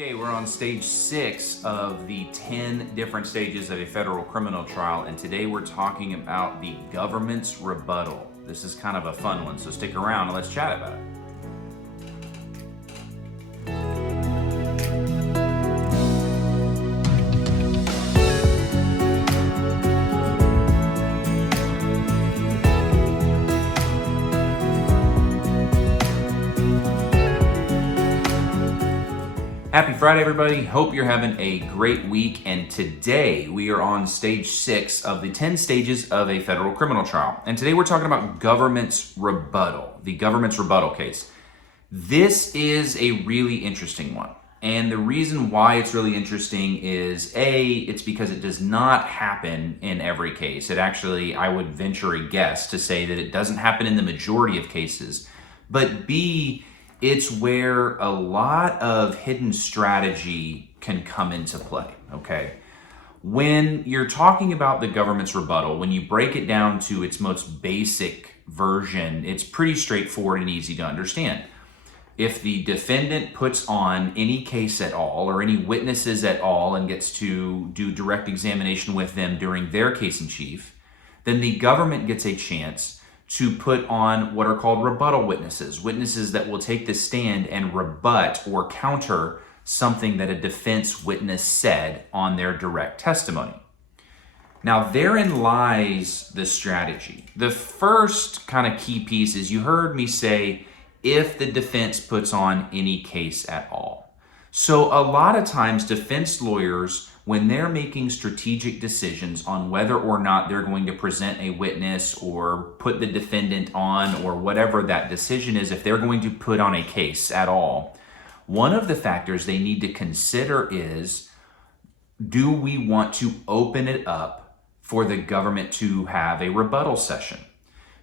Okay, we're on stage 6 of the 10 different stages of a federal criminal trial, and today we're talking about the government's rebuttal. This is kind of a fun one, so stick around and let's chat about it. Happy Friday, everybody. Hope you're having a great week. And today we are on stage 6 of the 10 stages of a federal criminal trial. And today we're talking about government's rebuttal, the government's rebuttal case. This is a really interesting one. And the reason why it's really interesting is it's because it does not happen in every case. It actually, I would venture a guess to say that it doesn't happen in the majority of cases. But B, it's where a lot of hidden strategy can come into play, okay? When you're talking about the government's rebuttal, when you break it down to its most basic version, it's pretty straightforward and easy to understand. If the defendant puts on any case at all or any witnesses at all and gets to do direct examination with them during their case in chief, then the government gets a chance to put on what are called rebuttal witnesses, witnesses that will take the stand and rebut or counter something that a defense witness said on their direct testimony. Now, therein lies the strategy. The first kind of key piece is you heard me say, if the defense puts on any case at all. So a lot of times defense lawyers, when they're making strategic decisions on whether or not they're going to present a witness or put the defendant on or whatever that decision is, if they're going to put on a case at all, one of the factors they need to consider is, do we want to open it up for the government to have a rebuttal session?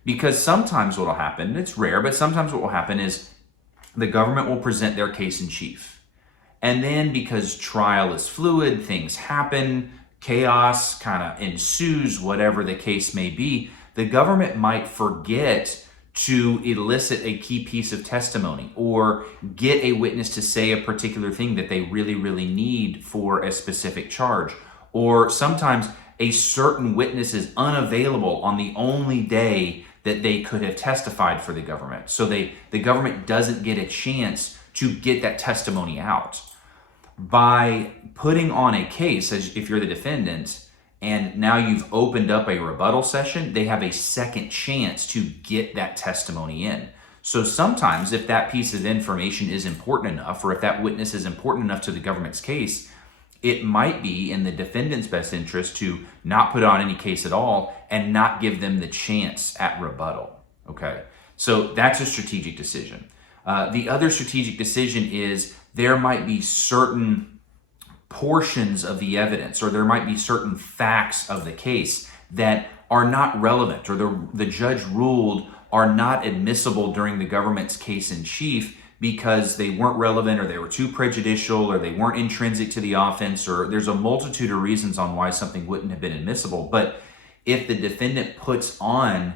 Because sometimes what will happen, it's rare, but sometimes what will happen is the government will present their case in chief. And then because trial is fluid, things happen, chaos kind of ensues, whatever the case may be, the government might forget to elicit a key piece of testimony or get a witness to say a particular thing that they really, really need for a specific charge. Or sometimes a certain witness is unavailable on the only day that they could have testified for the government. So the government doesn't get a chance to get that testimony out. By putting on a case, as if you're the defendant, and now you've opened up a rebuttal session, they have a second chance to get that testimony in. So sometimes if that piece of information is important enough, or if that witness is important enough to the government's case, it might be in the defendant's best interest to not put on any case at all and not give them the chance at rebuttal, okay? So that's a strategic decision. The other strategic decision is there might be certain portions of the evidence or there might be certain facts of the case that are not relevant or the judge ruled are not admissible during the government's case in chief because they weren't relevant or they were too prejudicial or they weren't intrinsic to the offense, or there's a multitude of reasons on why something wouldn't have been admissible. But if the defendant puts on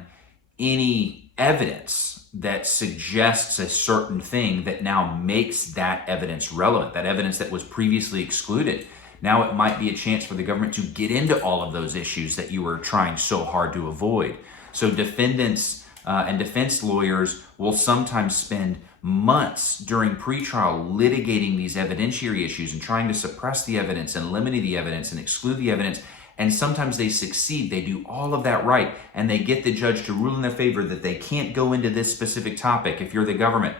any evidence that suggests a certain thing that now makes that evidence relevant, that evidence that was previously excluded, now it might be a chance for the government to get into all of those issues that you were trying so hard to avoid. So defendants and defense lawyers will sometimes spend months during pretrial litigating these evidentiary issues and trying to suppress the evidence and eliminate the evidence and exclude the evidence. And sometimes they succeed, they do all of that right, and they get the judge to rule in their favor that they can't go into this specific topic if you're the government.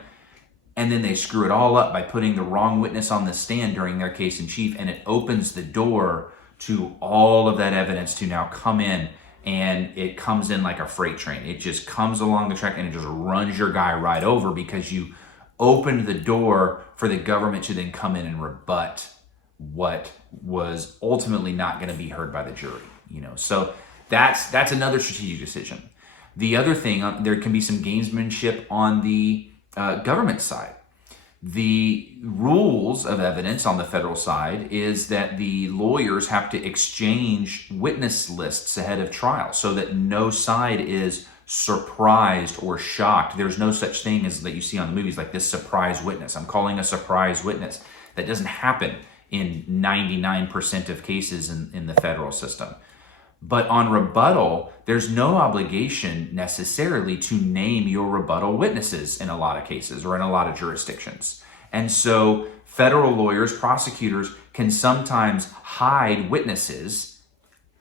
And then they screw it all up by putting the wrong witness on the stand during their case in chief, and it opens the door to all of that evidence to now come in, and it comes in like a freight train. It just comes along the track and it just runs your guy right over because you opened the door for the government to then come in and rebut what was ultimately not going to be heard by the jury, So that's another strategic decision. The other thing, there can be some gamesmanship on the government side. The rules of evidence on the federal side is that the lawyers have to exchange witness lists ahead of trial so that no side is surprised or shocked. There's no such thing as that you see on the movies like this surprise witness. I'm calling a surprise witness. That doesn't happen in 99% of cases in the federal system. But on rebuttal, there's no obligation necessarily to name your rebuttal witnesses in a lot of cases or in a lot of jurisdictions. And so federal lawyers, prosecutors can sometimes hide witnesses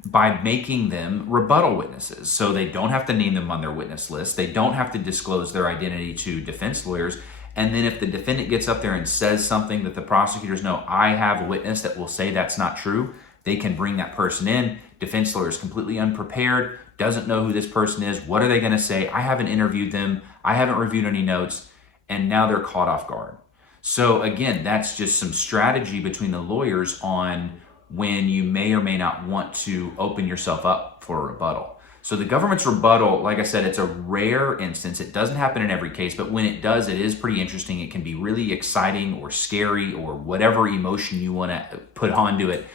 by making them rebuttal witnesses. So they don't have to name them on their witness list. They don't have to disclose their identity to defense lawyers. And then if the defendant gets up there and says something that the prosecutors know, I have a witness that will say that's not true, they can bring that person in. Defense lawyer is completely unprepared, doesn't know who this person is. What are they going to say? I haven't interviewed them. I haven't reviewed any notes. And now they're caught off guard. So again, that's just some strategy between the lawyers on when you may or may not want to open yourself up for a rebuttal. So the government's rebuttal, like I said, it's a rare instance. It doesn't happen in every case, but when it does, it is pretty interesting. It can be really exciting or scary or whatever emotion you want to put onto it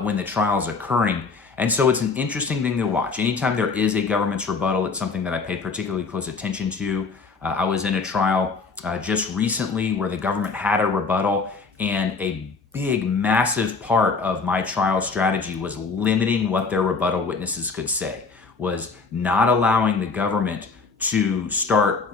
when the trial is occurring. And so it's an interesting thing to watch. Anytime there is a government's rebuttal, it's something that I pay particularly close attention to. I was in a trial just recently where the government had a rebuttal, and a big, massive part of my trial strategy was limiting what their rebuttal witnesses could say, was not allowing the government to start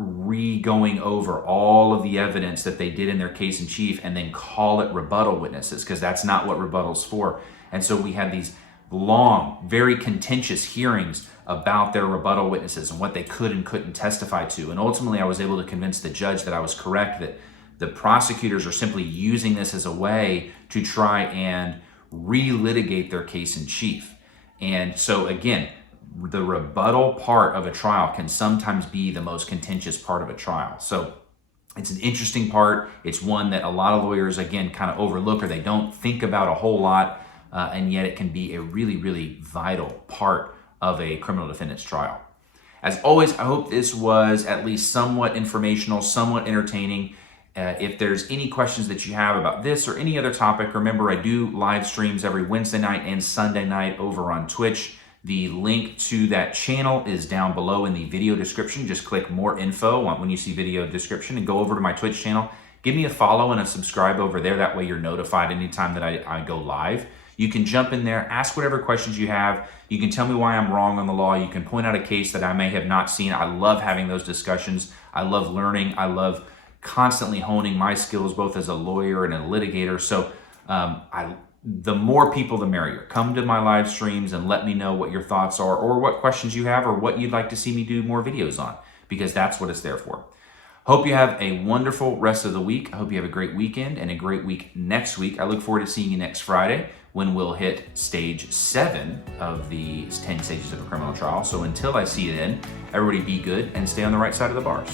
going over all of the evidence that they did in their case in chief and then call it rebuttal witnesses, because that's not what rebuttal's for. And so we had these long, very contentious hearings about their rebuttal witnesses and what they could and couldn't testify to. And ultimately, I was able to convince the judge that I was correct, that the prosecutors are simply using this as a way to try and relitigate their case in chief. And so again, the rebuttal part of a trial can sometimes be the most contentious part of a trial. So it's an interesting part. It's one that a lot of lawyers, again, kind of overlook, or they don't think about a whole lot. And yet it can be a really, really vital part of a criminal defendant's trial. As always, I hope this was at least somewhat informational, somewhat entertaining. If there's any questions that you have about this or any other topic, remember I do live streams every Wednesday night and Sunday night over on Twitch. The link to that channel is down below in the video description. Just click more info when you see video description and go over to my Twitch channel. Give me a follow and a subscribe over there. That way you're notified anytime that I go live. You can jump in there, ask whatever questions you have. You can tell me why I'm wrong on the law. You can point out a case that I may have not seen. I love having those discussions. I love learning. I love constantly honing my skills, both as a lawyer and a litigator. So the more people, the merrier. Come to my live streams and let me know what your thoughts are, or what questions you have, or what you'd like to see me do more videos on, because that's what it's there for. Hope you have a wonderful rest of the week. I hope you have a great weekend and a great week next week. I look forward to seeing you next Friday when we'll hit stage 7 of the 10 stages of a criminal trial. So until I see you then, everybody be good and stay on the right side of the bars.